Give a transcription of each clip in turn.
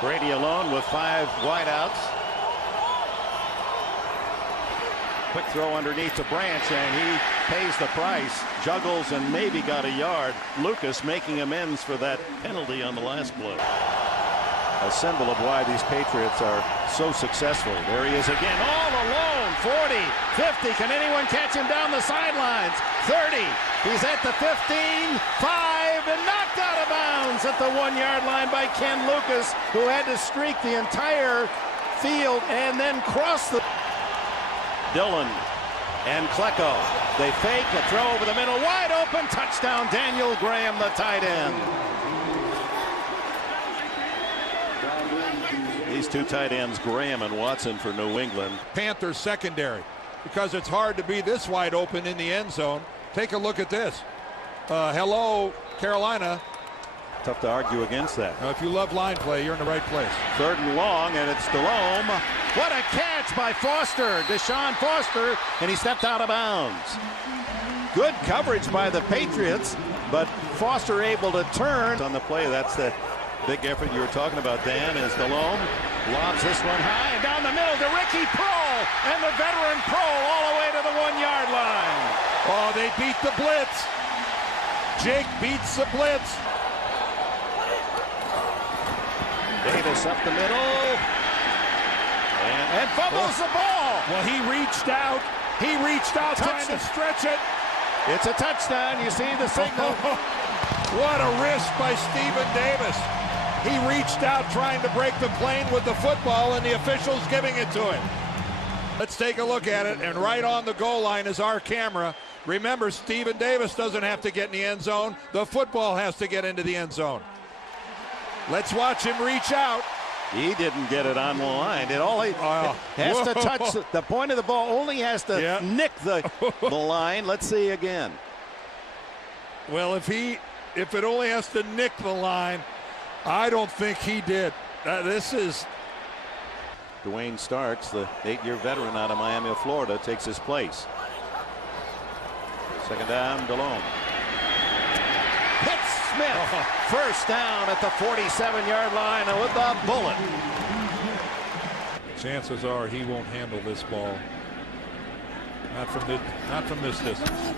Brady alone with 5 wideouts. Quick throw underneath the branch, and he pays the price. Juggles and maybe got a yard. Lucas making amends for that penalty on the last play. A symbol of why these Patriots are so successful. There he is again, all alone. 40, 50. Can anyone catch him down the sidelines? 30. He's at the 15, 5, and knocked out of bounds at the 1-yard line by Ken Lucas, who had to streak the entire field and then cross the... Dillon and Klecko. They fake a throw over the middle, wide open, touchdown, Daniel Graham, the tight end. These two tight ends, Graham and Watson for New England. Panthers secondary, because it's hard to be this wide open in the end zone. Take a look at this. Hello, Carolina. Tough to argue against that. Now, if you love line play, you're in the right place. 3rd and long, and it's Delhomme. What a catch by Foster, Deshaun Foster, and he stepped out of bounds. Good coverage by the Patriots, but Foster able to turn on the play. That's the big effort you were talking about, Dan, as Delhomme lobs this one high and down the middle to Ricky Prohl, and the veteran Prohl all the way to the 1-yard line. Oh, they beat the blitz. Jake beats the blitz. Davis up the middle and fumbles the ball. Well, he reached out. He reached out trying to stretch it. It's a touchdown. You see the signal. What a risk by Stephen Davis. He reached out trying to break the plane with the football, and the officials giving it to him. Let's take a look at it, and right on the goal line is our camera. Remember, Stephen Davis doesn't have to get in the end zone. The football has to get into the end zone. Let's watch him reach out. He didn't get it on the line. It only has to touch the point of the ball. Only has to nick the line. Let's see again. Well, if it only has to nick the line, I don't think he did. This is Dwayne Starks, the 8-year veteran out of Miami, Florida, takes his place. 2nd down, Delhomme. Hits Smith. 1st down at the 47-yard line with a bullet. Chances are he won't handle this ball. Not from this distance.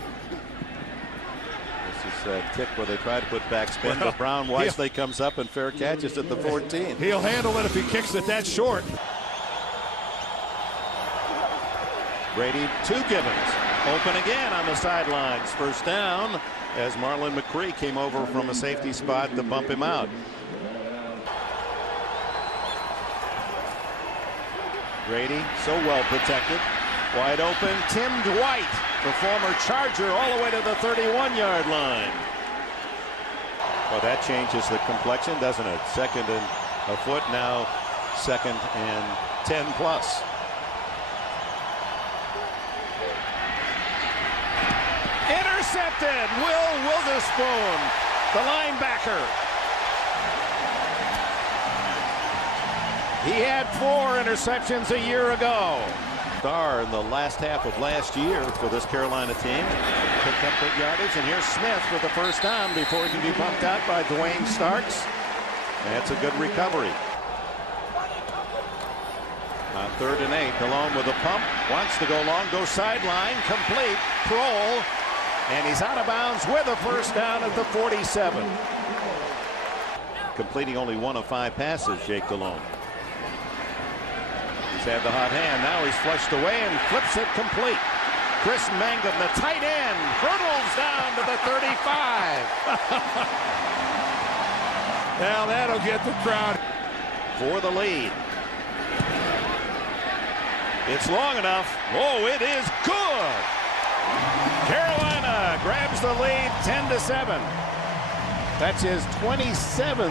This is a tick where they try to put back spin, but Brown wisely comes up and fair catches at the 14. He'll handle it if he kicks it that short. Brady, 2 Gibbons. Open again on the sidelines. 1st down as Marlon McCree came over from a safety spot to bump him out. Brady, so well protected. Wide open, Tim Dwight, the former Charger, all the way to the 31-yard line. Well, that changes the complexion, doesn't it? 2nd and a foot, now 2nd and 10 plus. Intercepted. Will Witherspoon, the linebacker. He had 4 interceptions a year ago. Star in the last half of last year for this Carolina team. Picked up big yardage, and here's Smith with the 1st down before he can be bumped out by Dwayne Starks. That's a good recovery. On 3rd and 8, Delhomme with a pump, wants to go long, goes sideline, complete, Prohl, and he's out of bounds with a 1st down at the 47. Completing only 1 of 5 passes, Jake Delhomme. He's had the hot hand, now he's flushed away and flips it complete. Chris Mangum, the tight end, hurdles down to the 35. Now that'll get the crowd. For the lead. It's long enough. Oh, it is good. Carolina grabs the lead 10-7. That's his 27th.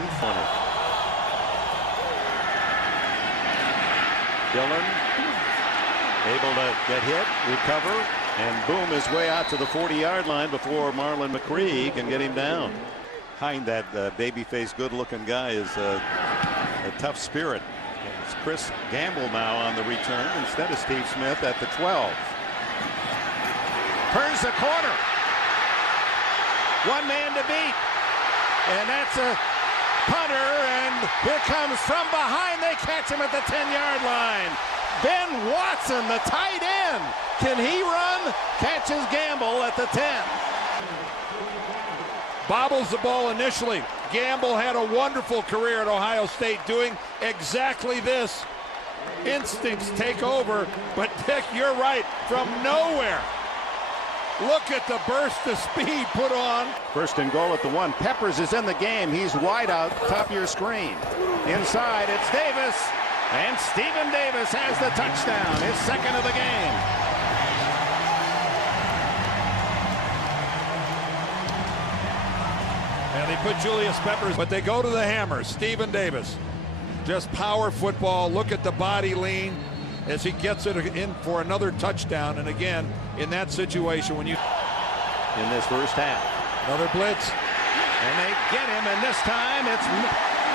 Dillon able to get hit, recover, and boom his way out to the 40-yard line before Marlon McCree can get him down. Behind that baby-faced, good-looking guy is a tough spirit. It's Chris Gamble now on the return instead of Steve Smith at the 12. Turns the corner. 1 man to beat. And that's a punter, and here comes from behind. They catch him at the 10-yard line. Ben Watson, the tight end. Can he run? Catches Gamble at the 10. Bobbles the ball initially. Gamble had a wonderful career at Ohio State doing exactly this. Instincts take over, but Dick, you're right, from nowhere. Look at the burst of speed put on. First and goal at the 1. Peppers is in the game. He's wide out, top of your screen. Inside, it's Davis. And Stephen Davis has the touchdown, his second of the game. And they put Julius Peppers, but they go to the hammer. Stephen Davis. Just power football. Look at the body lean as he gets it in for another touchdown. And again, in that situation, when you... In this first half. Another blitz. And they get him, and this time it's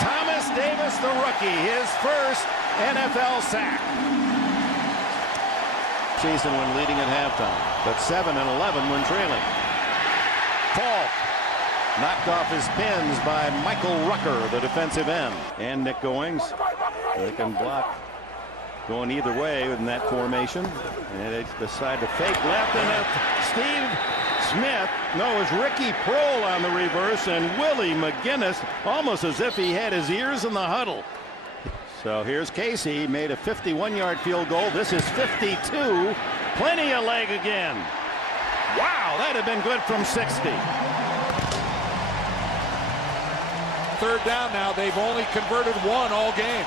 Thomas Davis, the rookie, his first NFL sack. Season when leading at halftime, but 7-11 when trailing. Falk knocked off his pins by Michael Rucker, the defensive end. And Nick Goings. They can block going either way in that formation. And they decide to fake left, and Steve Smith, no, it was Ricky Prohl on the reverse, and Willie McGinnis, almost as if he had his ears in the huddle. So here's Casey, made a 51-yard field goal. This is 52. Plenty of leg again. Wow, that had been good from 60. Third down now. They've only converted one all game.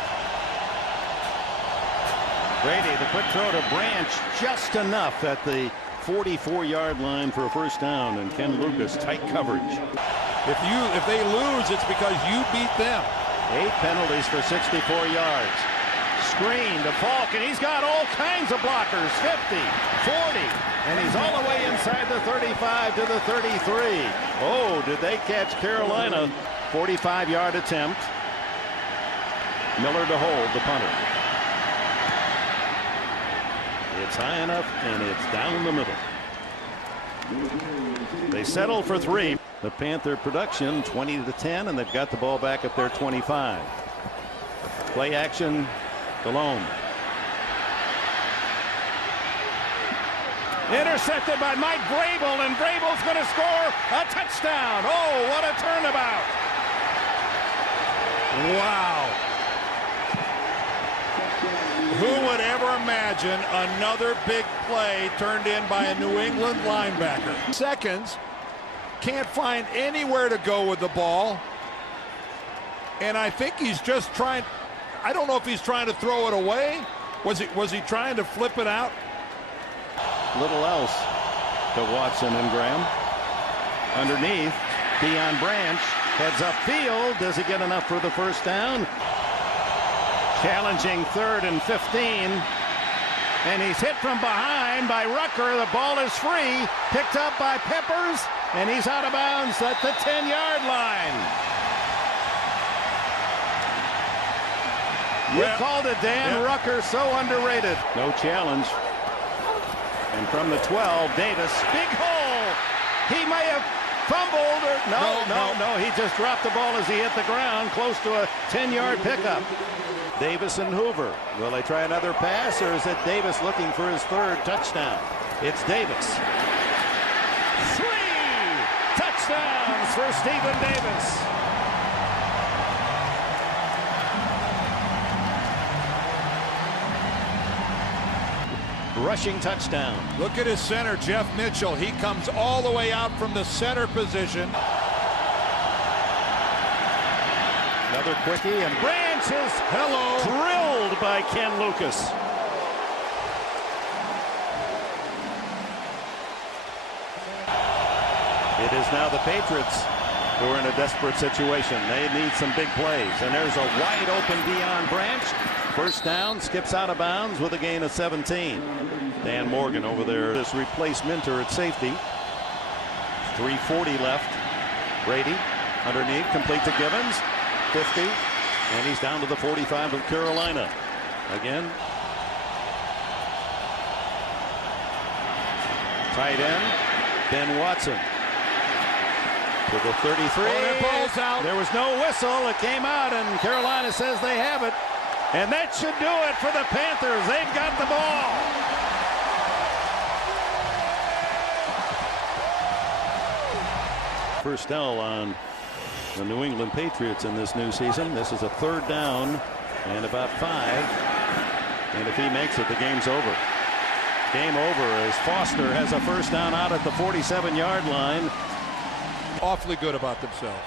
Brady, the quick throw to Branch, just enough at the 44-yard line for a first down, and Ken Lucas, tight coverage. If they lose, it's because you beat them. 8 penalties for 64 yards. Screen to Falk, and he's got all kinds of blockers. 50, 40, and he's all the way inside the 35 to the 33. Oh, did they catch Carolina? 45-yard attempt. Miller to hold the punter. It's high enough, and it's down the middle. They settle for 3. The Panther production 20-10, and they've got the ball back at their 25. Play action, Delhomme. Intercepted by Mike Vrabel, and Vrabel's going to score a touchdown. Oh, what a turnabout. Wow. Who would ever imagine another big play turned in by a New England linebacker? Seconds, can't find anywhere to go with the ball. And I think he's just trying, I don't know if he's trying to throw it away. Was he trying to flip it out? Little else to Watson and Graham. Underneath, Deion Branch heads upfield. Does he get enough for the first down? Challenging 3rd and 15. And he's hit from behind by Rucker. The ball is free. Picked up by Peppers. And he's out of bounds at the 10-yard line. You called it, Dan. Rucker, so underrated. No challenge. And from the 12, Davis, big hole. He may have fumbled. Or no. He just dropped the ball as he hit the ground, close to a 10-yard pickup. Davis and Hoover. Will they try another pass, or is it Davis looking for his 3rd touchdown? It's Davis. 3 touchdowns for Stephen Davis. Rushing touchdown. Look at his center, Jeff Mitchell. He comes all the way out from the center position. Another quickie, and Branch is drilled by Ken Lucas. It is now the Patriots who are in a desperate situation. They need some big plays, and there's a wide open Deion Branch. First down, skips out of bounds with a gain of 17. Dan Morgan over there, this replaced Minter at safety. 3:40 left. Brady underneath, complete to Gibbons. 50, and he's down to the 45 of Carolina. Again. Tight end, Ben Watson. To the 33. That ball's out. There was no whistle. It came out, and Carolina says they have it. And that should do it for the Panthers. They've got the ball. First down on the New England Patriots in this new season. This is a third down and about 5. And if he makes it, the game's over. Game over as Foster has a first down out at the 47-yard line. Awfully good about themselves.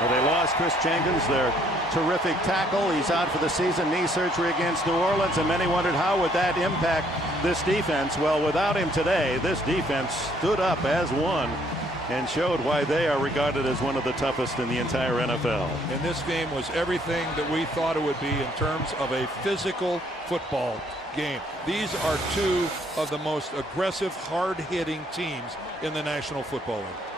Well, they lost Chris Jenkins, their terrific tackle. He's out for the season, knee surgery against New Orleans, and many wondered how would that impact this defense. Well, without him today, this defense stood up as one and showed why they are regarded as one of the toughest in the entire NFL. And this game was everything that we thought it would be in terms of a physical football game. These are two of the most aggressive, hard-hitting teams in the National Football League.